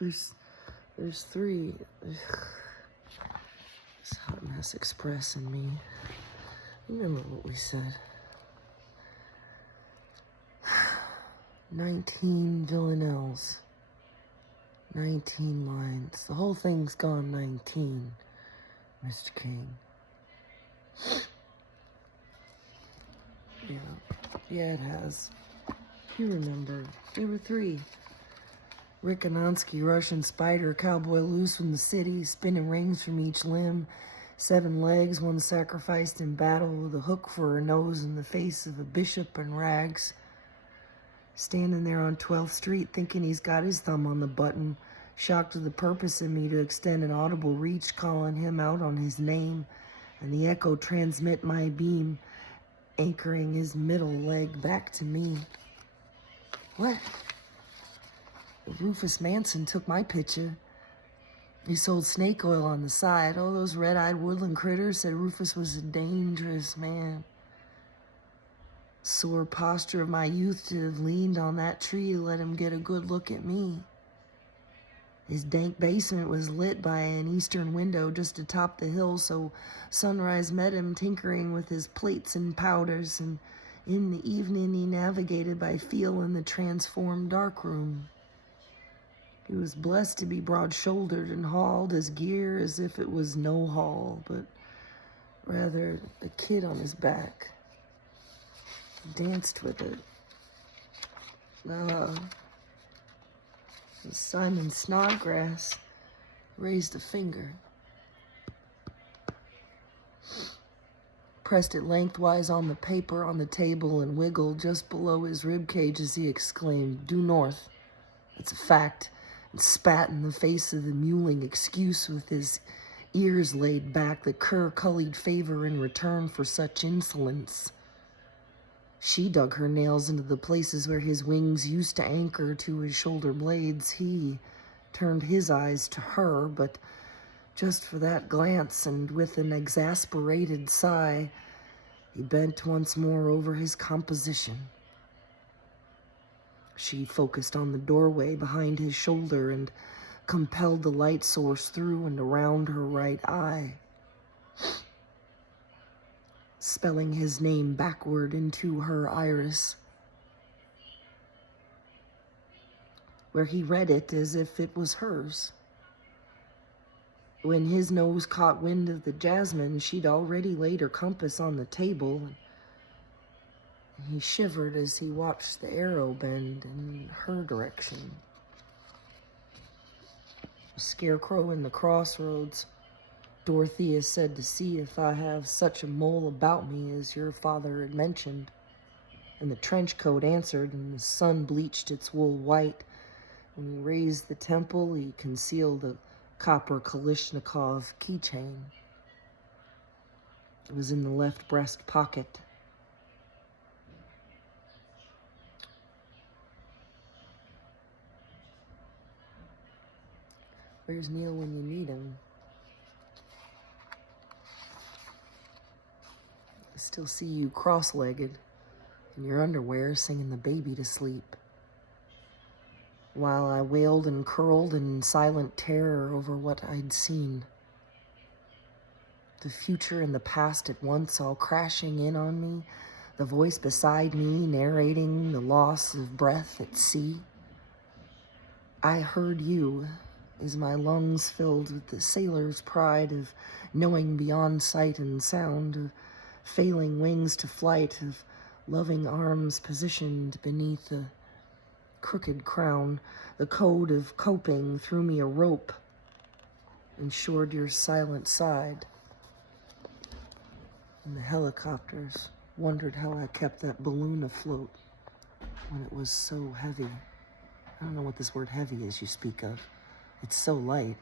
There's three. Ugh. This hot mess express in me. Remember what we said. 19 villanelles. 19 lines. The whole thing's gone 19, Mr. King. Yeah, it has. You remember. There were three. Rick Anonsky, Russian spider, cowboy loose from the city, spinning rings from each limb, 7 legs, one sacrificed in battle with a hook for a nose in the face of a bishop in rags. Standing there on 12th Street thinking he's got his thumb on the button, shocked with the purpose in me to extend an audible reach, calling him out on his name, and the echo transmit my beam, anchoring his middle leg back to me. What? Rufus Manson took my picture. He sold snake oil on the side. All those red-eyed woodland critters said Rufus was a dangerous man. Sore posture of my youth to have leaned on that tree to let him get a good look at me. His dank basement was lit by an eastern window just atop the hill, so sunrise met him tinkering with his plates and powders, and in the evening he navigated by feel in the transformed darkroom. He was blessed to be broad-shouldered and hauled his gear as if it was no haul, but rather a kid on his back. He danced with it. Simon Snodgrass raised a finger, pressed it lengthwise on the paper on the table, and wiggled just below his ribcage as he exclaimed, "Due north. It's a fact," and spat in the face of the mewling excuse with his ears laid back, the cur-cullied favor in return for such insolence. She dug her nails into the places where his wings used to anchor to his shoulder blades. He turned his eyes to her, but just for that glance, and with an exasperated sigh, he bent once more over his composition. She focused on the doorway behind his shoulder and compelled the light source through and around her right eye, spelling his name backward into her iris, where he read it as if it was hers. When his nose caught wind of the jasmine, she'd already laid her compass on the table. He shivered as he watched the arrow bend in her direction. A scarecrow in the crossroads. Dorothea said to see if I have such a mole about me as your father had mentioned. And the trench coat answered, and the sun bleached its wool white. When he raised the temple, he concealed a copper Kalashnikov keychain. It was in the left breast pocket. Where's Neil when you need him? I still see you cross-legged in your underwear singing the baby to sleep, while I wailed and curled in silent terror over what I'd seen. The future and the past at once all crashing in on me, the voice beside me narrating the loss of breath at sea. I heard you as my lungs filled with the sailor's pride of knowing beyond sight and sound, of failing wings to flight, of loving arms positioned beneath a crooked crown. The code of coping threw me a rope, ensured your silent side. And the helicopters wondered how I kept that balloon afloat when it was so heavy. I don't know what this word heavy is you speak of. It's so light.